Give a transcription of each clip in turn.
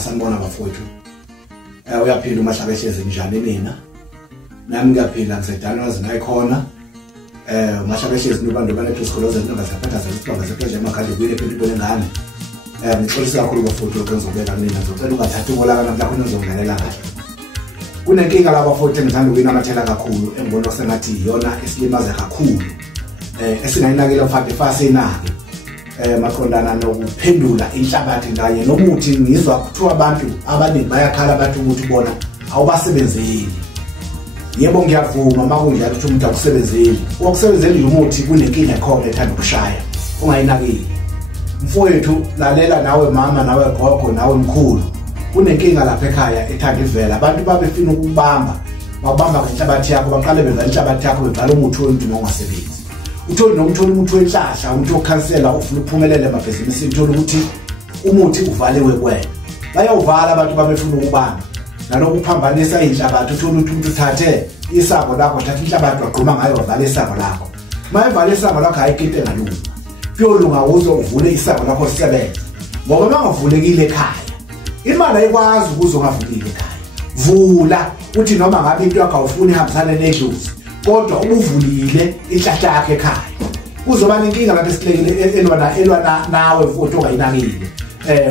sanibona bafowethu. Uyaphinda uMahlabehlezi njani mina? Nami ngiyaphila ngisedalwazi ngayikhona. UMahlabehlezi nobantu balethu isikolozeni nabasaphatha zesibanga sepleasure emakhaya kuyile phela ngane. Ngixolisa kakhulu bafowethu lokho ngizobeka mina ngizocela ungathathi umola kana mhlawumbe nizongalela kahle. Kunenkinga laba bafowethu engithanda ukuyinamathela kakhulu engibona sengathi iyona esilimaza kakhulu. Esingayinakela mfake fasenake. Maqondana nokuphendula inhlabathi kanye nokuthi ngizwa kuthiwa abantu abaningi bayakhala bathi ukuthi bona awubasebenzeli. Yebo ngiyavuma makunjalo ukuthi umuntu akusebenzeli. Ukusebenzeli umuthi kunenkinga ekhona ethanda ukushaya. Ungayinakeli. Mfowethu lalela nawe mama nawe gogo nawe mkhulu. Kunenkinga lapha ekhaya ethanda ivela. Abantu babefina ukubamba. Babamba ngenhlabathi yakho baqale benza inhlabathi yakho bebhala umuthi wemntu ongasebenzi. Utholi nomtholi umuthi wenhlahla umuntu okhansela ufuna ukuphumelela emabhizinisini uthola ukuthi umuthi uvaliwe kuwena. Bayawuvala abantu babefuna ukubamba. Nalokho uphambanisa inhlabathi uthola ukuthi umuntu uthathe isabo lakho thatha inhlabathi waqhuma ngayo wavala isabo lakho. Mayevala isabo lakho ayikinte ngalunga. Kuyolunga uzo uvule isabo lakho sisebenze. Ngoba mangavulekile ekhaya imali ayikwazi ukuzongavulile ekhaya. Vula uthi noma ngabe into yakho awufuni ihambisane nedlozi. Kodwa ubuvulile inhlahla yakhe ekhaya kuzoba nenkinga lapho esihlekile elwana nawe futhi ongayinakile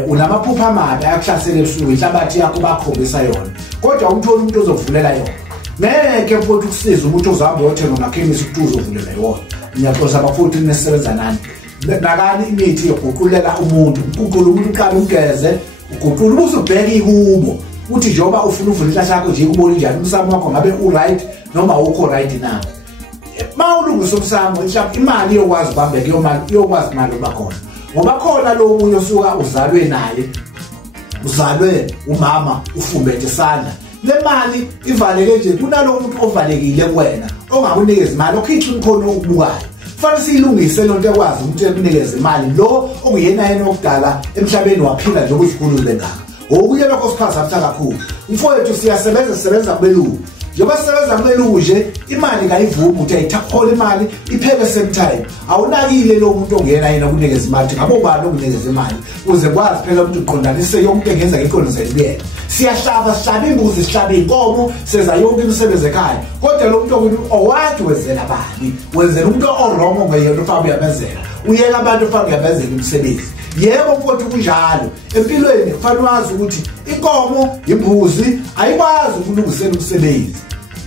unamaphupha amabi ayakuhlasela ebusuku inhlabathi yakho bakhombisa yona kodwa umtholi umuntu ozovulela yona ngeke futhi ukusiza umuntu ozahamba uyothenga emakhemisi ukuthi uzovulela yona ngiyaxoxa bafuthi nisebenza nani nakani imithi yokuguqulela umuntu uguqula umuntu uqala umgeze uguqula ubuso ubheka ikubo uthi njoba ufuna uvula inhlahla yakho nje kubona njani umsamo wakho ngabe uright noma ukho right na mawulungisa umsamo imali yokwazi ubambeke yokwazi imali obakhona ngoba khona lo munye osuka uzalwe naye uzalwe umama ufumbethe isandla le mali ivaleke nje kunalo umuntu ovalekile kuwena ongakunikeza imali okhitha umkhono okubukayo fanele silungise lonto ekwazi ukuthi ekunikeze imali lo okuyena yena okudala emhlabeni waphila nje ukuzikhulule ngaka okuye lokho siphazamisa kakhulu mfowethu siyasebenza kubelungu njengoba sisebenza kubelungu nje imali kayivumi ukuthi ayithakhole imali iphele same time awunakile lo muntu ongena yena kunikeza imali ngabo bani okunikeza imali uze kwazi phela ukuthi uqondanise yonke engenza iqondizeli kuyena siyahlaba sihlaba imbuzi sihlaba inkomo senza yonke imisebenzi ekhaya kodwa lo muntu ukuthi owathi wenzela bani wenzela umuntu orong ongeyona ufaka uyamenzela uyeka abantu ufaka uyamenzela imisebenzi. Yebo mfowethu kunjalo empilweni kufanele wazi ukuthi inkomo imbuzi ayikwazi ukulungisela umsebenzi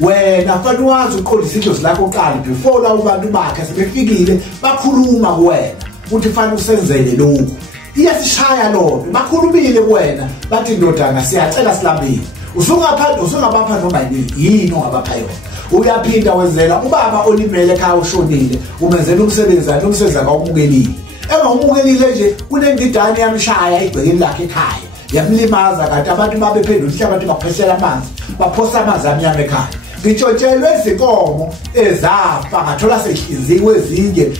wena kufanele wazi uqondisa idlozi lakho oqala before la abantu bakhe sebefikile bakhuluma kuwena ukuthi kufanele usenzele lokhu iyasishaya lonto bakhulumile kuwena bathi ndodana siyacela silambile usungabapha noma yini ongabapha yona uyaphinda wenzela ubaba olimele ekhaya ushonile umenzela umsebenzi akawumukelile engamukelile nje kunendidane yamshaya ibhekeni lakhe ekhaya yamlimaza kanti abantu babephendula ihlabathi baphesela amanzi baphosa amanzi amnyama ekhaya ngitshotshelwe izinkomo ezafa ngathola sehlinziwe ezinye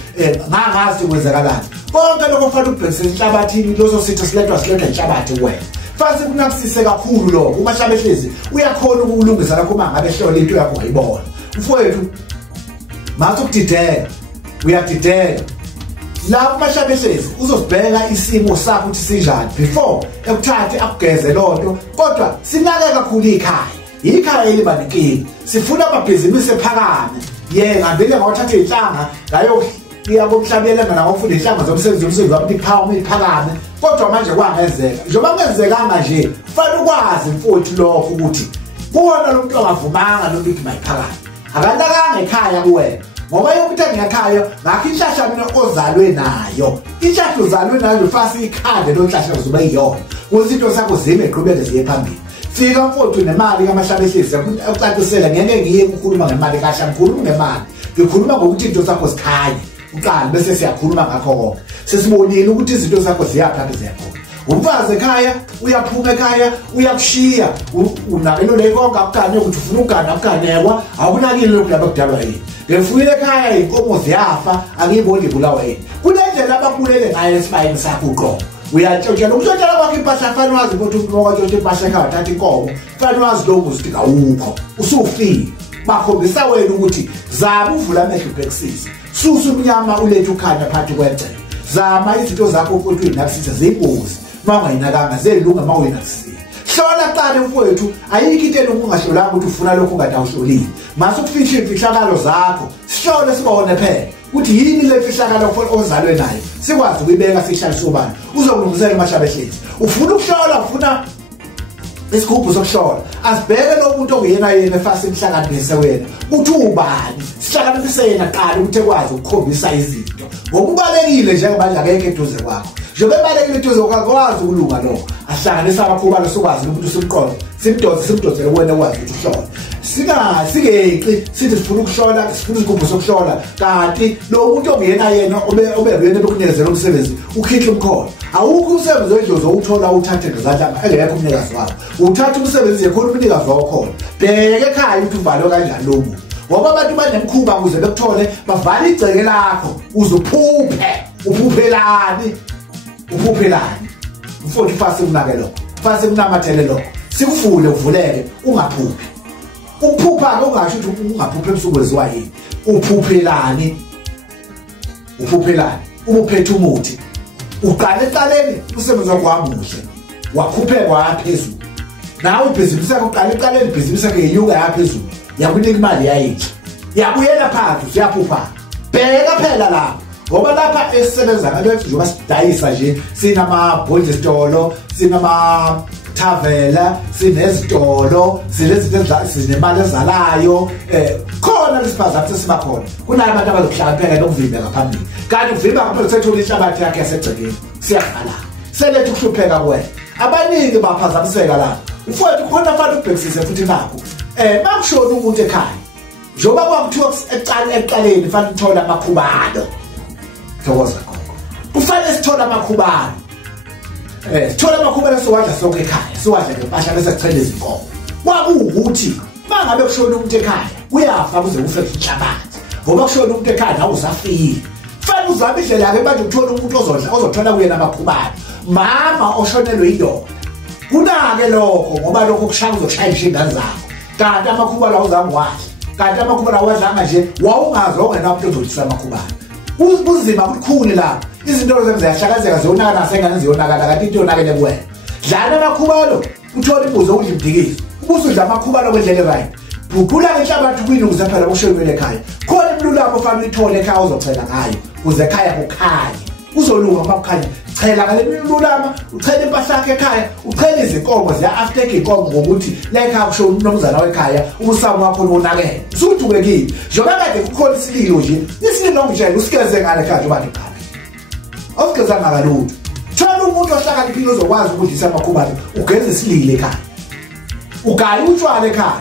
ngangazi kwenzakalani konke lokho kufanele ukubhekisa inhlabathini loso sitho silethwa inhlabathi kuwena fanele kunakusise kakhulu lokho uMahlabehlezi uyakhona ukulungisa lakho mangabe ehlola into yakho ngayibona mfowethu mathi ukudideka uyadideka la uMahlabehlezi uzosibheka isimo sakho ukuthi sinjani before ekuthathe akugeze lonto kodwa sinake kakhulu ikhaya eliba nenkingi sifuna amabhizinisi ephakame ngambile ngawathatha inhlanga ngayo iyakomhlabela mina ngawufunda inhlanga zomsebenzi wami iphakame iphakame kodwa manje kwangenzeka njengoba kungenzekanga nje kufanele ukwazi mfowethu lokho ukuthi kuwona lo muntu ongavumanga nokuthi mayiphakame akanakanga ekhaya kuwena ngoba yokuthi ngiyakhaya ngakho inhlahla mina ozalwe nayo inhlahla ozalwe nayo fasi ikhande lo nhlahla uzoba iyona kuzinto zakho zime eqhubeke ziye phambili fika mfowethu nemali kaMahlabehlezi akucacisela ngeke ngiye ukukhuluma ngemali kahle ngikhuluma ngemali ngikhuluma ngokuthi into zakho zikhanye uqala bese siyakhuluma ngakho konke sesibonile ukuthi izinto zakho ziyaphatha ziyakhona umfazi ekhaya uyaphuma ekhaya uyakushiya unakelo lekonke akukanye ukuthi ufuna ukugana akuganekwa awunakile lokhu laba kudalwa yini ngefuyile ekhaya inkomo ziyafa angiyiboni ibulawa yini kunendlela ababulele ngayo esibayeni sakho uqobo uyatshotshela ukutshotshela kwakho impahla fanele wazi ukuthi umuntu wakatshotshela impahla ekhaya wathatha inkomo fanele wazi lokho ukuthi awukho usufile bakhombisa wena ukuthi zaba uvula amehlo ubhekisise susa umnyama ulethe ukhanya phakathi kwegceke zama izinto zakho mfowethu nakusise ziyingozi mawungayinakanga zelunga mawuyinakusile hlola qala mfowethu ayikho into elungasholanga ukuthi ufuna lokho ungadawusholile mase ukufisha imfihlakalo zakho sihlole sibone phela ukuthi yini le mfihlakalo ozalwe nayo sikwazi ukuyibeka sihlale sobani uzokulungisela amashabehlezi ufuna ukuhlola ufuna isigubhu sokuhlola asibheke lo muntu okuyena yena efase imhlakaniphise wena uthi ubani sihlakaniphise yena qala ukuthi ekwazi ukukhombisa izinto ngokubalekile njengoba nje akeke eduze kwakho njengoba ebalekile eduze kwakho wazi ukulunga lo ahlanganisa abakhubalo sokwazi ukuthi simqondo simdozele wena wazi ukuthi uhlole sikeqi sithi sifuna ukuhlola sifuna isigubhu sokuhlola kanti lo muntu okuyena yena obekuyena lokunezela umsebenzi ukhihle umkhono awukho umsebenzi wedlozi owuthola uthathe ngezandla engekho umnikazi wakho uthatha umsebenzi yekhona umnikazi wakho khona bheke ekhaya ukuthi uvalwe kanjani lo muntu ngoba abantu banemkhuba ukuze bekuthole bavala igceke lakho uphuphelani ufuna ifase kunake lokho fase kunamathele lokho sikufule uvuleke ungaphuphi ukuphupha ungasho ukuthi ungaphuphi ebusuku kweziwa yini uphuphelani ubuphethe umuthi uqale eqaleni usebenza kwamuhle wakhupheka waphezulu nawe ibhizinisi yakho uqale eqaleni ibhizinisi yakho yenyuka yaphezulu yakunika imali yayitsha yabuyela phansi usiyaphupha bheka phela lapho ngoba lapha esisebenza ngalo njengoba sidayisa nje sinama body store sinama tavela sinezitolo sinemali ezalayo khona lesiphazathi sibakhona kunabantu abazokuhlakanipha nokuvimbeka phambili kanti uvimba ngaphela sethola inhlabathi yakhe yasegcekeni siyakhala selethe ukuhlupheka kuwena abaningi baphazamiseka la ufowethu khona fanele ubhekisise futhi nakho makushona umuntu ekhaya njengoba kwakuthiwa eqaleni fanele uthola amakhubalo thokoza khona kufanele sithola amakhubalo sithola amakhubalo siwadla sonke ekhaya siwadla ngempahla bese sichele izinkomo kwakuwukuthi mangabe kushona umuntu ekhaya uyafa kuze kufe inhlabathi ngoba kushona umuntu ekhaya nawe usafile fanele uzame indlela yakhe manje uthola umuntu ozothola kuyena amakhubalo mama oshonelwe indoda kunake lokho ngoba lokho kushaya uzoshayisha ingane zakho kanti amakhubalo awuzangiwadla kanti amakhubalo awadlanga nje wawungazi ongenamuntu ozothisa amakhubalo ubuzima bukhulu la izinto zenu ziyahlakazeka ziyonakala nasengane ziyonakala kanti into yonakele kuwena dlana amakhubalo uthola imbuzo udla imdikizo ubusudla amakhubalo kwendlela right bhukula inhlabathi kwini ukuze phela ushonele ekhaya khona imlulamo ofanele ithole ekhaya uzochela ngayo ukuze ekhaya kukhanye uzolunga makukhanya chela ngale mlulama uchela impahla yakhe ekhaya uchela izinkomo ziya-afteke inkomo ngokuthi la ekhaya kusho umnumzana wekhaya ubusamu wakho nonakele usudubekile njengoba kade kukhona isililo nje isililo ngitshela usikeze ngale ekhaya njengoba ndiqala awusikezanga ngalutho thola umuntu ohlakaniphile ozokwazi ukudlisa amakhubalo ugeze isililo ekhaya ugaya utshwala ekhaya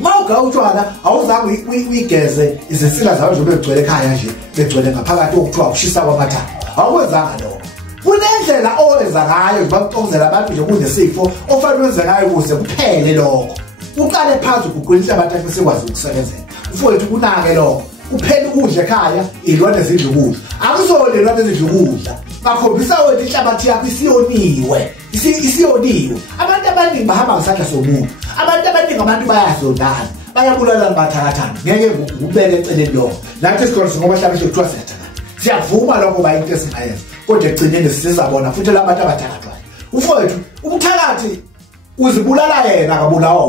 mawugaya utshwala awuzange uyigeze izinsila zawo njengoba begcwele ekhaya nje begcwele ngaphakathi okuthiwa ukushisa kwamathambo awukwenzanga lokho kunendlela owenza ngayo njengoba abantu nje kunesifo ofanele wenze ngayo ukuze kuphele lokho uqale phansi ugugula inhlabathi yakho sekwazi ukusebenzela mfowethu kunake lokho kuphela ukudla ekhaya ilwane zidla ukudla akuzona ilwane zidla ukudla bakhombisa wena inhlabathi yakho isiyoniwe abantu abaningi bahamba ngesandla somuntu abantu abaningi abantu bayazondana bayabulala bathakathana ngeke ubeke eceleni lokho nathi isikolo ngoba mhlawumbe kuthiwa siyathakatha siyavuma lokho ba into esingayenza kodwa egcineni sizabona futhi labantu abathakathwayo ufowethu umthakathi uzibulala yena akabulawa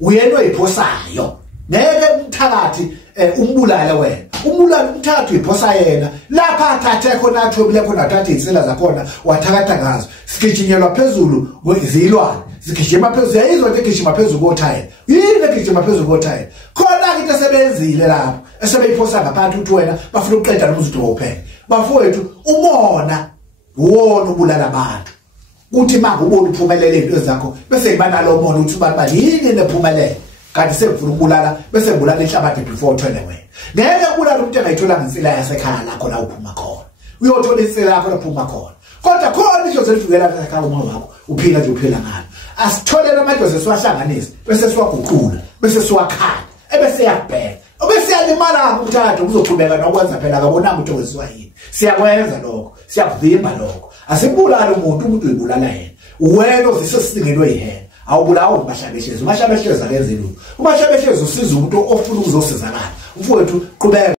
uyena oyiphosayo ngeke umthakathi umbulale wena umbulale umthakathi uyiphosa yena lapha athathe khona athobile khona athathe insela zakhona wathakatha ngazo sigijinyelwa phezulu ngezilwane sigijima phezulu yayizwa into egijima phezulu kothayela yini egijima phezulu kothayela khona into esebenzile lapho esebeyiphosa ngaphansi ukuthi wena bafuna ukuqeda nomzuthi wophela bafowethu umona uwona ubulala abantu uthi manje ubona uphumelele into zakho bese ibana lo mona uthi abantu yini nephumelele kanti sekufuna ukubulala bese ngibulala inhlabathi before uthole wena ngeke ubulala umuntu engayithola insila yasekhaya lakho la uphuma khona uyothola insila yakho lapho uphuma khona kodwa khona idlozi elifikela ekhaya uma wakho uphila nje uphila ngalo asitholele amadlozi siwahlanganise bese siwaguqula bese siwakhanda ebese yakubheka obese yalimala umthatha uzoqhubeka nokwenza phela akabonanga ukuthi wenziwa yini siyakwenza lokho siyakuvimba lokho asibulala umuntu uyibulala yena wena ozisesilingelwe yihena awubulawo uMahlabehlezi uMahlabehlezi akenze lutho uMahlabehlezi usiza umuntu ofuna ukuzosizakala mfowethu qhubeka